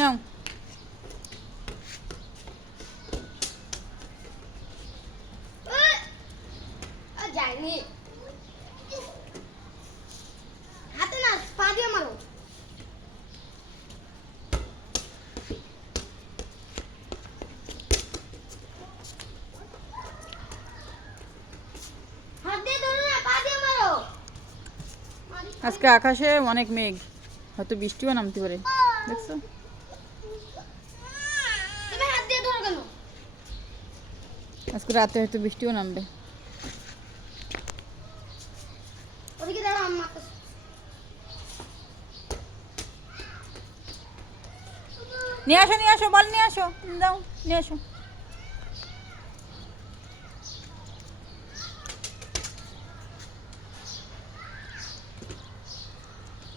নাও যায়নি হাতে না পা দিয়ে মারো হাত দিয়ে ধরো না পা দিয়ে মারো আজকে আকাশে অনেক মেঘ হয়তো বৃষ্টিও নামতে পারে দেখছো তুমি হাত দিয়ে ধরো কেন আজকে রাতে হয়তো বৃষ্টিও নামবে ওদিকে দাঁড়াও আমি মারতেছি নিয়ে আসো বল নিয়ে আসো দাও নিয়ে আসো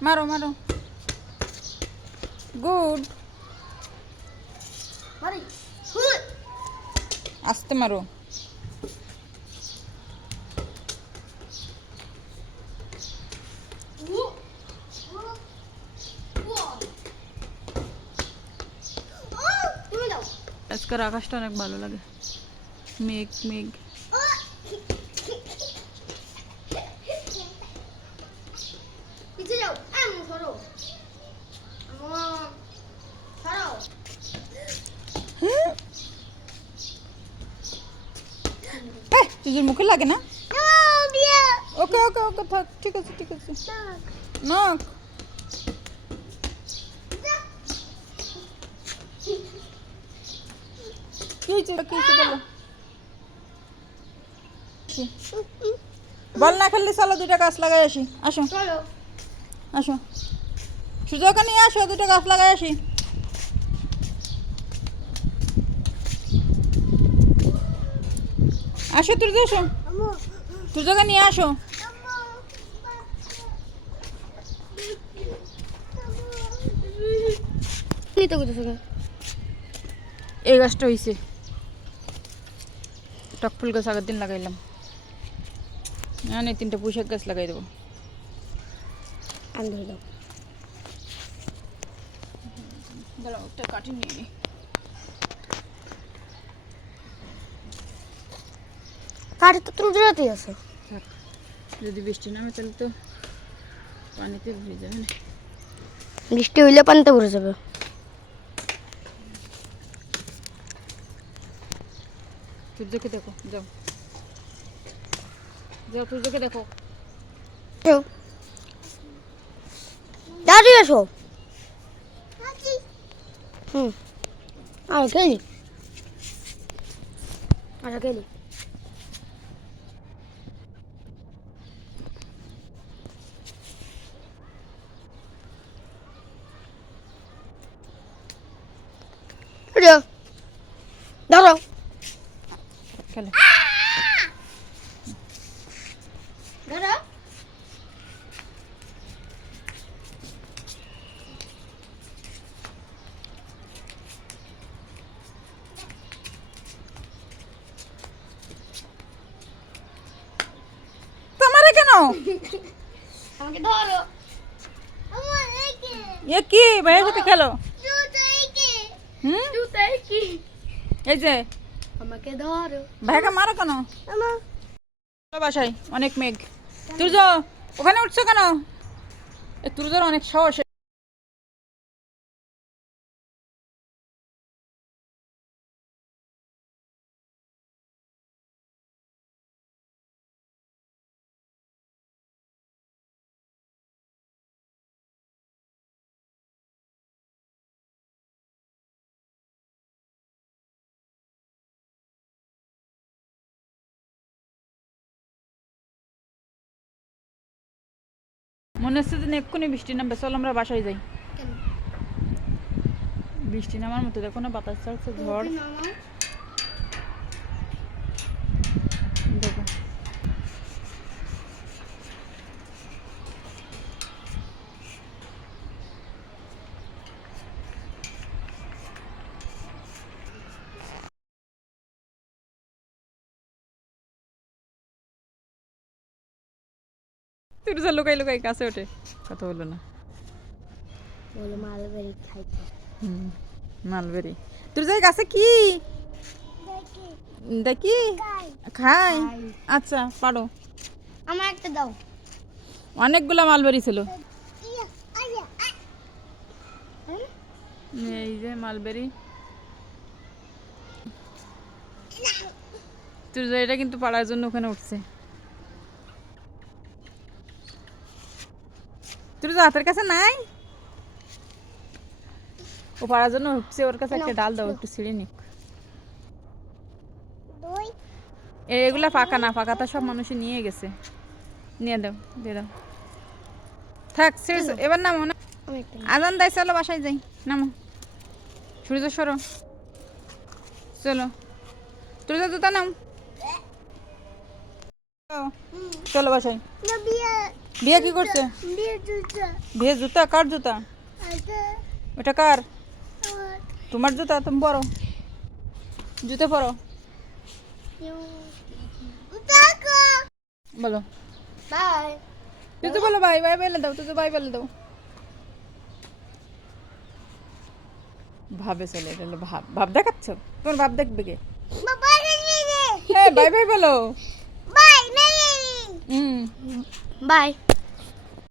মারো মারো গুড মারি আস্তে মারো তুমি দাও আজকের আকাশটা অনেক ভালো লাগে মেঘ মেঘ পিছে যাও আম ধরো ধরো তুই মুখে লাগে না ওকে ওকে ওকে থাক ঠিক আছে নাক কি হয়েছে বলো বল না খেললে চলো দুইটা গাছ লাগাই আসি আসো চলো আসো সুযোগ নিয়ে আসো দুটো গাছ লাগাই আসি আসো তুই আসো সুযোগ নিয়ে আসো নিতে কোথাও থেকে এই গাছটা হয়েছে টক ফুল গাছ আগের দিন লাগাইলাম না তিনটা পুঁইশাক গাছ লাগাই দেবো আম ধরে দাও দাঁড়াও একটা কাঠি নিয়ে নি কাঠে তো তুমি জোড়াতেই আছে থাক যদি বৃষ্টি নামে তাহলে তো পানিতে ভরে যাবে না বৃষ্টি হইলে পানিতে ভরে যাবে সূর্যকে দেখো যাও যাও সূর্যকে দেখো দাঁড়িয়ে এসো আর গেলি দাঁড়াও খেলে দাঁড়াও তোমারে কেন আমাকে ধরো এ কি ভাইয়ের সাথে খেলো হুম কি এই যে আমাকে ধরো ভাইকে মারো কেন বাসায় অনেক মেঘ তুর্য ওখানে উঠছো কেন এ তুর্যর অনেক সাহস মনে হচ্ছে যে এক্ষুনি বৃষ্টি নামবে চল আমরা বাসায় যাই বৃষ্টি নামার মতো দেখো না বাতাস চালছে ঝড় দেখো তুই লুকাই লুকাই কাছে ওঠে কথা বললো না বলো মালবেরি খাইতে হুম মালবেরি তোর যাই গাছে কি দেখি খাই আচ্ছা পারো আমার একটা দাও। অনেকগুলো মালবেরি ছিল এই যে মালবেরি তোর এটা কিন্তু পাড়ার জন্য ওখানে উঠছে তোর হাতের কাছে নাই ও পাড়ার জন্য উঠছে ওর কাছে একটা ডাল দাও একটু ছিঁড়ে নিক এগুলা ফাঁকা না ফাঁকাটা সব মানুষই নিয়ে গেছে নিয়ে দাও দিয়ে দাও থাক শেষ এবার নামো না আজান দেয় চলো বাসায় যাই নামো সূর্য সরো চলো তুই তো জুতা নাম চলো বাসায় বিয়ে কি করছে বিয়ে জুতা কার জুতা ওটা কার তোমার জুতা তুমি পরো জুতো পরো বলো বাই। তুই তো বলো বাই বাই বলে দাও তুই তো বাই বলে দাও ভাবে চলে এটা হলো ভাব ভাব দেখাচ্ছ তোমার ভাব দেখবে কে হ্যাঁ বাই বাই বলো হুম বাই।